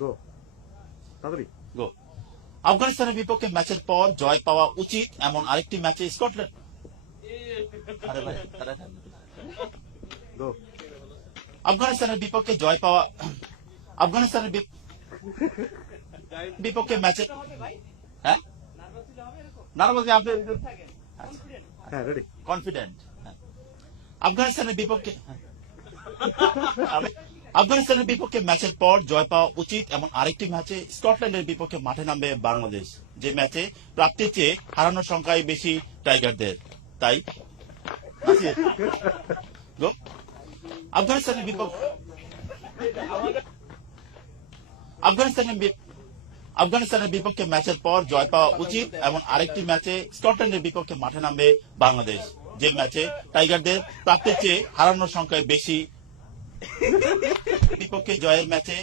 গো তাড়াতাড়ি গো। আফগানিস্তানের বিপক্ষে ম্যাচের পর জয় পাওয়া উচিত এমন আরেকটি ম্যাচে স্কটল্যান্ড। আরে ভাই, গো আফগানিস্তানের বিপক্ষে জয় পাওয়া আফগানিস্তানের বিপক্ষে ম্যাচে হ্যাঁ নার্ভাস আপনি হ্যাঁ রেডি কনফিডেন্ট। আফগানিস্তানের বিপক্ষে আফগানিস্তানের বিপক্ষে ম্যাচের পর জয় পাওয়া উচিত এমন আরেকটি ম্যাচে স্কটল্যান্ডের বিপক্ষে মাঠে নামবে বাংলাদেশ, যে ম্যাচে প্রাপ্তির চেয়ে হারানোর সংখ্যাই বেশি টাইগারদের। তাই গো। আফগানিস্তানের বিপক্ষে আফগানিস্তানের বিপক্ষে ম্যাচের পর জয় পাওয়া উচিত এমন আরেকটি ম্যাচে স্কটল্যান্ডের বিপক্ষে মাঠে নামবে বাংলাদেশ, যে ম্যাচে টাইগারদের প্রাপ্তির চেয়ে হারানোর সংখ্যায় বেশি। বিপক্ষে জয়ের ম্যাচে